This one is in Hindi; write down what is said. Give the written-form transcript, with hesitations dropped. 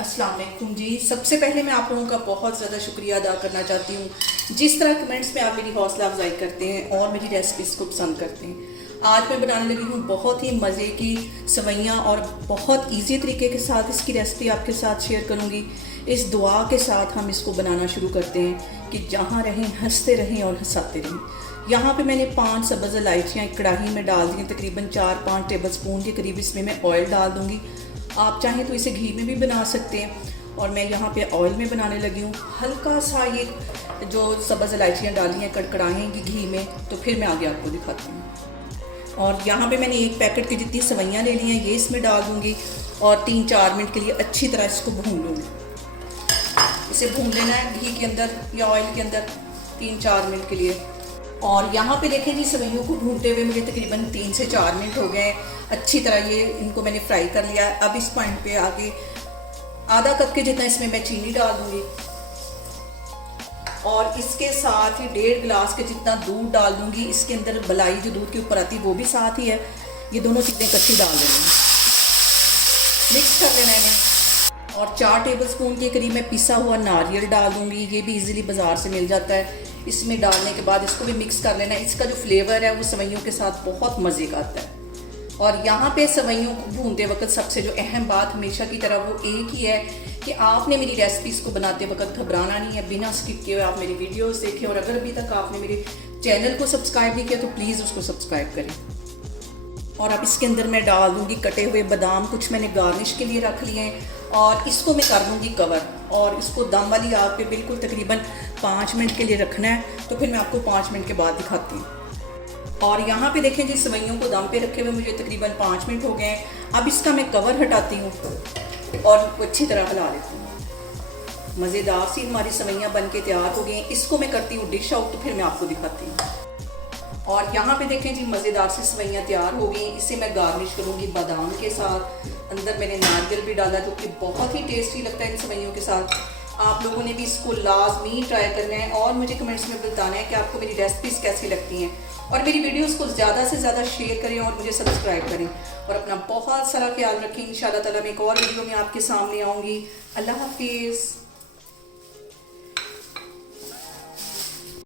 अस्सलाम वालेकुम जी। सबसे पहले मैं आप लोगों का बहुत ज़्यादा शुक्रिया अदा करना चाहती हूँ जिस तरह कमेंट्स में आप मेरी हौसला अफजाई करते हैं और मेरी रेसिपीज़ को पसंद करते हैं। आज मैं बनाने लगी हूँ बहुत ही मज़े की सवैयाँ और बहुत इजी तरीके के साथ इसकी रेसिपी आपके साथ शेयर करूँगी। इस दुआ के साथ हम इसको बनाना शुरू करते हैं कि जहाँ रहें हंसते रहें और हंसाते रहें। यहाँ पे मैंने 5 सब्ज़ इलायचियाँ एक कढ़ाई में डाल दी हैं। तकरीबन 4-5 टेबल स्पून के करीब इसमें मैं ऑयल डाल दूँगी। आप चाहें तो इसे घी में भी बना सकते हैं और मैं यहाँ पे ऑयल में बनाने लगी हूँ। हल्का सा ये जो सब्ज़ इलायचियाँ डाली हैं कड़कड़ाएँगी घी में, तो फिर मैं आगे आपको दिखाती हूँ। और यहाँ पे मैंने 1 पैकेट की जितनी सवैयाँ ले ली हैं ये इसमें डाल दूँगी और 3-4 मिनट के लिए अच्छी तरह इसको भून लूँगी। इसे भून लेना है घी के अंदर या ऑयल के अंदर 3-4 मिनट के लिए। और यहाँ पे देखें जी, सवैयों को भूनते हुए मुझे तकरीबन 3 से 4 मिनट हो गए। अच्छी तरह ये इनको मैंने फ्राई कर लिया। अब इस पॉइंट पे आगे आधा कप के जितना इसमें मैं चीनी डाल दूँगी और इसके साथ ही 1.5 गिलास के जितना दूध डाल दूँगी। इसके अंदर मलाई जो दूध के ऊपर आती है वो भी साथ ही है। ये दोनों चीज़ें इकट्ठी डाल देनी है, मिक्स कर लेना है। और 4 टेबल स्पून के करीब मैं पिसा हुआ नारियल डाल दूँगी। ये भी इजीली बाज़ार से मिल जाता है। इसमें डालने के बाद इसको भी मिक्स कर लेना है। इसका जो फ्लेवर है वो सवैयों के साथ बहुत मज़े का आता है। और यहाँ पे सवैयों को भूनते वक्त सबसे जो अहम बात हमेशा की तरह वो एक ही है कि आपने मेरी रेसिपीज़ को बनाते वक्त घबराना नहीं है। बिना स्किप किए हुए आप मेरी वीडियोस देखें और अगर अभी तक आपने मेरे चैनल को सब्सक्राइब नहीं किया तो प्लीज़ उसको सब्सक्राइब करें। और अब इसके अंदर मैं डाल दूँगी कटे हुए बादाम, कुछ मैंने गार्निश के लिए रख लिए हैं। और इसको मैं कर दूँगी कवर और इसको दम वाली आग पे बिल्कुल तकरीबन 5 मिनट के लिए रखना है। तो फिर मैं आपको 5 मिनट के बाद दिखाती हूँ। और यहाँ पे देखें जी, सवैयों को दम पे रखे हुए मुझे तकरीबन 5 मिनट हो गए हैं। अब इसका मैं कवर हटाती हूँ और अच्छी तरह हिला लेती हूँ। मज़ेदार सी हमारी सवैयाँ बन के तैयार हो गई हैं। इसको मैं करती हूँ डिश आउट, तो फिर मैं आपको दिखाती हूँ। और यहाँ पे देखें जी, मज़ेदार सी सवैयाँ तैयार हो गई। इसे मैं गार्निश करूँगी बादाम के साथ। अंदर मैंने नारियल भी डाला जो कि बहुत ही टेस्टी लगता है इन सवैयों के साथ। आप लोगों ने भी इसको लाजमी ट्राई करना है और मुझे कमेंट्स में बताना है कि आपको मेरी रेसिपीज़ कैसी लगती हैं। और मेरी वीडियोस को ज़्यादा से ज़्यादा शेयर करें और मुझे सब्सक्राइब करें और अपना बहुत सारा ख्याल रखें। इंशाल्लाह ताला मैं एक और वीडियो में आपके सामने आऊँगी। अल्लाह हाफिज़।